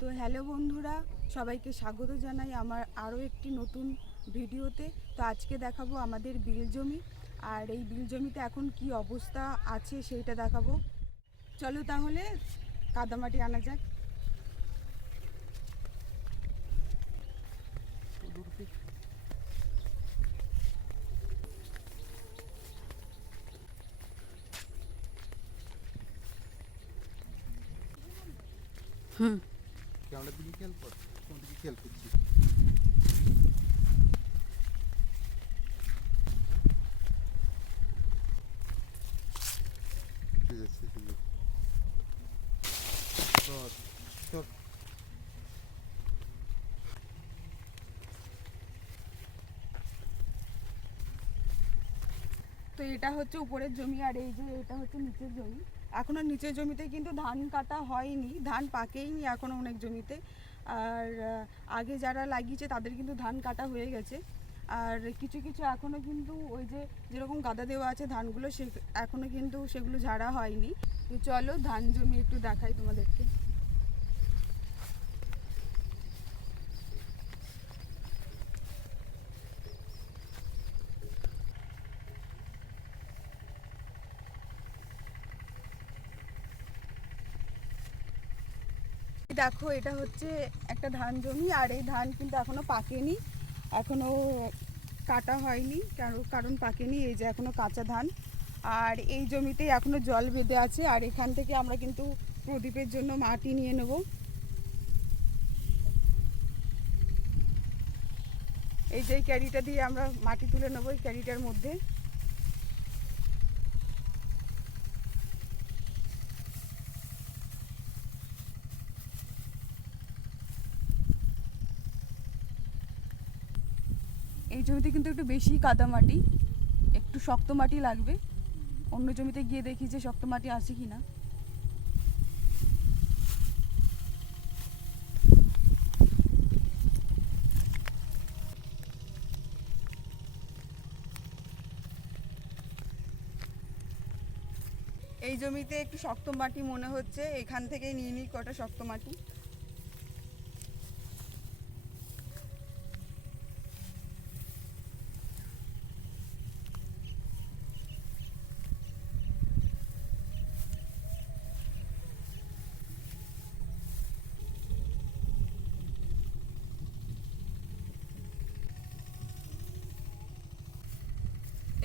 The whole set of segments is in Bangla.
তো হ্যালো বন্ধুরা, সবাইকে স্বাগত জানাই আমার আরও একটি নতুন ভিডিওতে। তো আজকে দেখাবো আমাদের বিল জমি, আর এই বিল জমিতে এখন কি অবস্থা আছে সেইটা দেখাবো। চলো তাহলে কাদামাটি আনা যাক। ক্যামেরার দিকে খেয়াল কর, কোন দিকে খেয়াল করছি। ঠিক আছে, ঠিক আছে। ধর, ধর। তো এটা হচ্ছে উপরের জমি, আর এই যে এটা হচ্ছে নিচের জমি। এখনও নিচের জমিতে কিন্তু ধান কাটা হয়নি, ধান পাকেইনি এখনও অনেক জমিতে। আর আগে যারা লাগিয়েছে তাদের কিন্তু ধান কাটা হয়ে গেছে। আর কিছু কিছু এখনও কিন্তু ওই যে যেরকম গাদা দেওয়া আছে ধানগুলো, সে এখনও কিন্তু সেগুলো ঝাড়া হয়নি। তো চলো ধান জমি একটু দেখাই তোমাদেরকে। দেখো এটা হচ্ছে একটা ধান জমি, আর এই ধান কিন্তু এখনো পাকেনি, এখনো কাটা হয়নি, কারণ পাকেনি। এই যে এখনো কাঁচা ধান, আর এই জমিতেই এখনো জল বেঁধে আছে। আর এখান থেকে আমরা কিন্তু প্রদীপের জন্য মাটি নিয়ে নেব। এই যে ক্যারিটা দিয়ে আমরা মাটি তুলে নেবো, এই ক্যারিটার মধ্যে। এই জমিতে কিন্তু একটু বেশি কাদা মাটি, একটু শক্ত মাটি লাগবে। অন্য জমিতে গিয়ে দেখি যে শক্ত মাটি আছে কিনা। এই জমিতে একটু শক্ত মাটি মনে হচ্ছে, এখান থেকে নিয়ে নিই কটা শক্ত মাটি।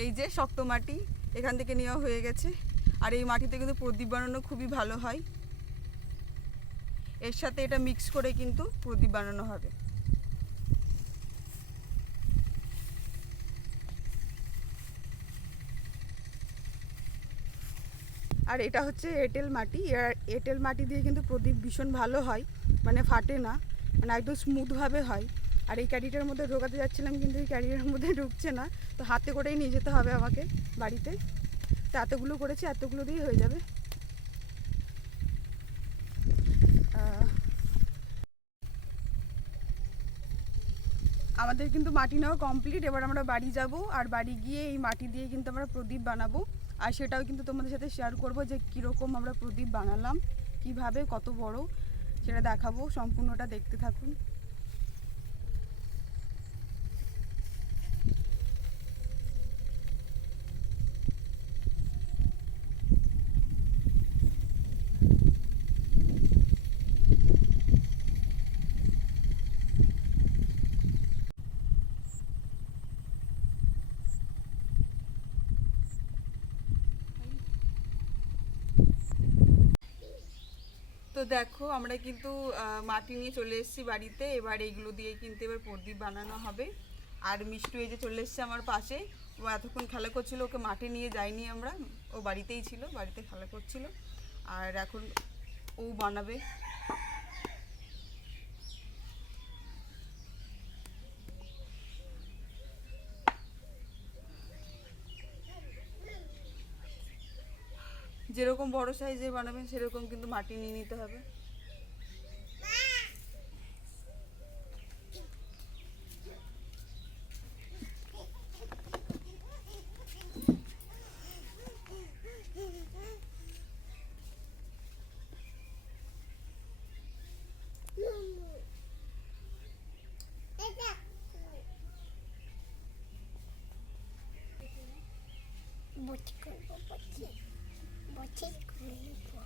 এই যে শক্ত মাটি এখান থেকে নেওয়া হয়ে গেছে। আর এই মাটিতে কিন্তু প্রদীপ বানানো খুবই ভালো হয়, এর সাথে এটা মিক্স করে কিন্তু প্রদীপ বানানো হবে। আর এটা হচ্ছে এঁটেল মাটি, আর এঁটেল মাটি দিয়ে কিন্তু প্রদীপ ভীষণ ভালো হয়, মানে ফাটে না, মানে একদম স্মুথভাবে হয়। আর এই ক্যারিটার মধ্যে ঢোকাতে যাচ্ছিলাম কিন্তু এই ক্যারিটার মধ্যে ঢুকছে না, তো হাতে করেই নিয়ে যেতে হবে আমাকে বাড়িতে। তো এতগুলো করেছি, এতগুলো দিয়েই হয়ে যাবে। আমাদের কিন্তু মাটি নেওয়া কমপ্লিট। এবার আমরা বাড়ি যাব, আর বাড়ি গিয়ে এই মাটি দিয়ে কিন্তু আমরা প্রদীপ বানাবো। আর সেটাও কিন্তু তোমাদের সাথে শেয়ার করব যে কীরকম আমরা প্রদীপ বানালাম, কিভাবে, কত বড়, সেটা দেখাবো। সম্পূর্ণটা দেখতে থাকুন। তো দেখো আমরা কিন্তু মাটি নিয়ে চলে এসেছি বাড়িতে। এবার এইগুলো দিয়ে কিন্তু এবার প্রদীপ বানানো হবে। আর মিষ্টু এই যে চলে এসছে আমার পাশে, ও এতক্ষণ খেলা করছিল, ওকে মাঠে নিয়ে যাইনি আমরা, ও বাড়িতেই ছিল, বাড়িতে খেলা করছিল। আর এখন ও বানাবে। যেরকম বড় সাইজের বানাবেন সেরকম কিন্তু মাটি নিয়ে নিতে হবে। বটি করবো বটি বটি করবো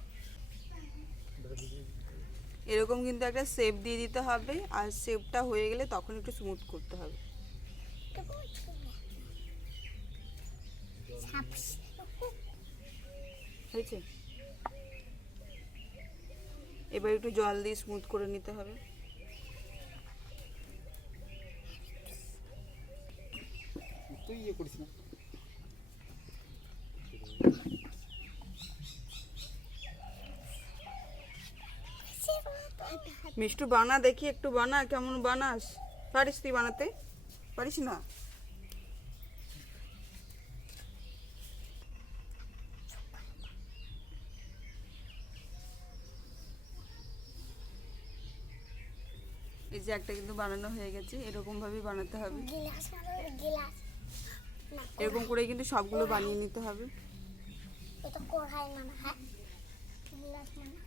এরকম কিন্তু একটা শেপ দিয়ে দিতে হবে, আর শেপটা হয়ে গেলে তখন একটু স্মুথ করতে হবে। হয়েছে? এবার একটু জল দিয়ে স্মুথ করে নিতে হবে। তুই ইয়ে করিস না। মিষ্টু বানা দেখি, একটু বানা, কেমন বানাস? পারিস তুই বানাতে? পারিস না? এই যে একটা কিন্তু বানানো হয়ে গেছে, এরকম ভাবে বানাতে হবে। গিলাস মানে গিলাস না এরকম করে কিন্তু সবগুলো বানিয়ে নিতে হবে। এটা কড়াই মানে হ্যাঁ গিলাস মানে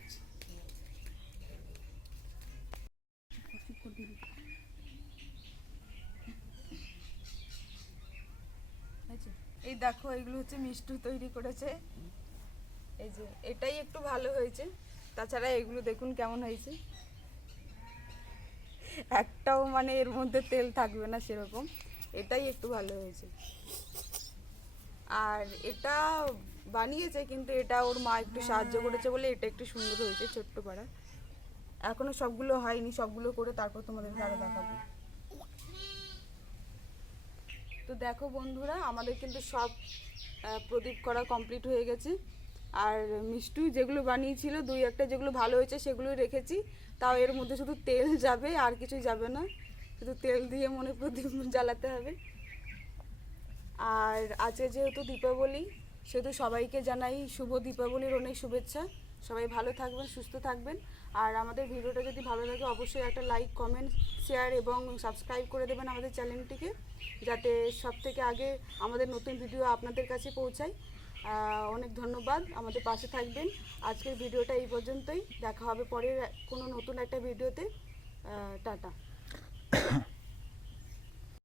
আচ্ছা, এই দেখো এগুলো হচ্ছে মিষ্টু তৈরি করেছে। এই যে এটাই একটু ভালো হয়েছে, তাছাড়া এগুলো দেখুন কেমন হয়েছে। একটাও মানে এর মধ্যে তেল থাকবে না সেরকম, এটাই একটু ভালো হয়েছে। আর এটা বানিয়েছে কিন্তু এটা ওর মা একটু সাহায্য করেছে বলে এটা একটু সুন্দর হয়েছে, ছোট্ট পাড়া। এখনো সবগুলো হয়নি, সবগুলো করে তারপর তোমাদেরকে আরো দেখাবো। তো দেখো বন্ধুরা, আমাদের কিন্তু সব প্রদীপ করা কমপ্লিট হয়ে গেছে। আর মিষ্টু যেগুলো বানিয়েছিল দুই একটা যেগুলো ভালো হয়েছে সেগুলোই রেখেছি। তাও এর মধ্যে শুধু তেল যাবে, আর কিছুই যাবে না, শুধু তেল দিয়ে মনে প্রদীপ জ্বালাতে হবে। আর আজকে যেহেতু দীপাবলি, সেহেতু সবাইকে জানাই শুভ দীপাবলির অনেক শুভেচ্ছা। সবাই ভালো থাকবেন, সুস্থ থাকবেন। আর আমাদের ভিডিওটা যদি ভালো লাগে অবশ্যই একটা লাইক, কমেন্ট, শেয়ার এবং সাবস্ক্রাইব করে দেবেন আমাদের চ্যানেলটিকে, যাতে সব থেকে আগে আমাদের নতুন ভিডিও আপনাদের কাছে পৌঁছায়। অনেক ধন্যবাদ, আমাদের পাশে থাকবেন। আজকের ভিডিওটা এই পর্যন্তই, দেখা হবে পরের কোনো নতুন একটা ভিডিওতে। টাটা।